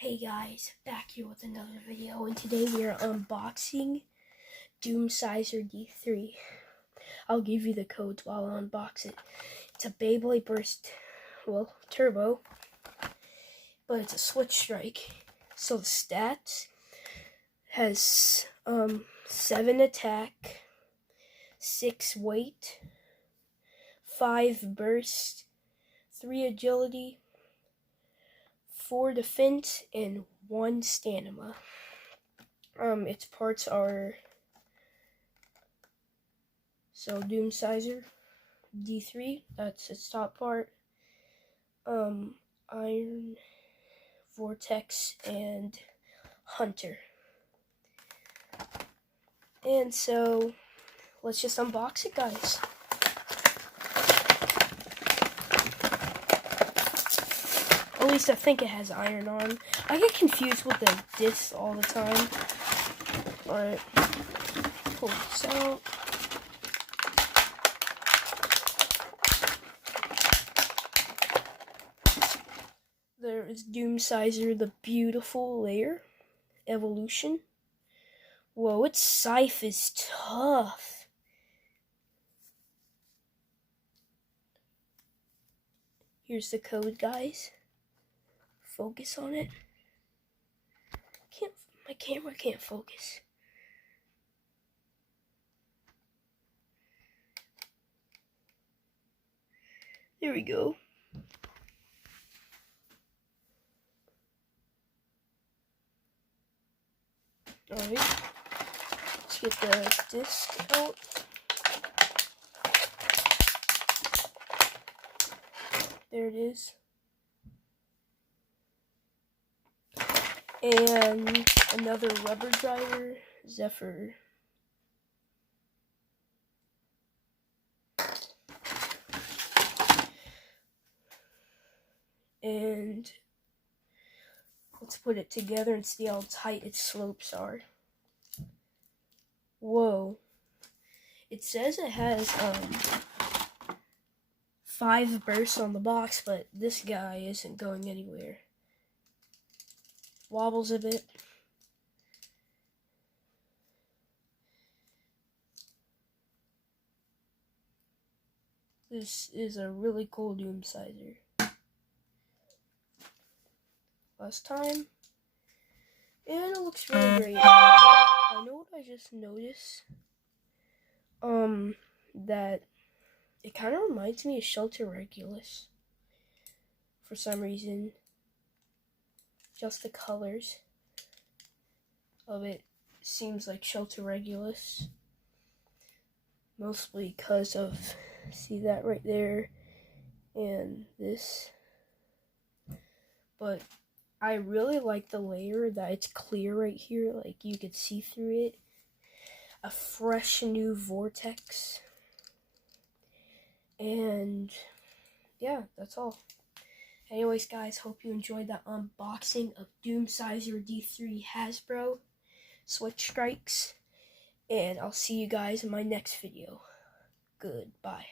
Hey guys, back here with another video, and today we are unboxing Doomscizor D3. I'll give you the codes while I unbox it. It's a Beyblade Burst, Turbo, but it's a Switchstrike. So the stats has 7 attack, 6 weight, 5 burst, 3 agility, 4 defense, and 1 stamina. Its parts are Doomscizor D3, that's its top part. Iron, Vortex, and Hunter. And so let's just unbox it, guys. At least I think it has iron on. I get confused with the discs all the time. Alright, pull this out. There is Doomscizor, the beautiful layer. Evolution. Whoa, its scythe is tough. Here's the code, guys. Focus on it. My camera can't focus. There we go. Alright. Let's get the disc out. There it is. And another rubber driver, Zephyr. And let's put it together and see how tight its slopes are. Whoa. It says it has 5 bursts on the box, but this guy isn't going anywhere. Wobbles a bit. This is a really cool Doomscizor. Last time. And it looks really great. I know what I just noticed. That it kind of reminds me of Shelter Regulus. For some reason. Just the colors of it seems like Shelter Regulus. Mostly because of, see that right there, and this. But I really like the layer that it's clear right here, like you could see through it. A fresh new vortex. And yeah, that's all. Anyways, guys, hope you enjoyed that unboxing of Doomscizor D3 Hasbro Switchstrikes. And I'll see you guys in my next video. Goodbye.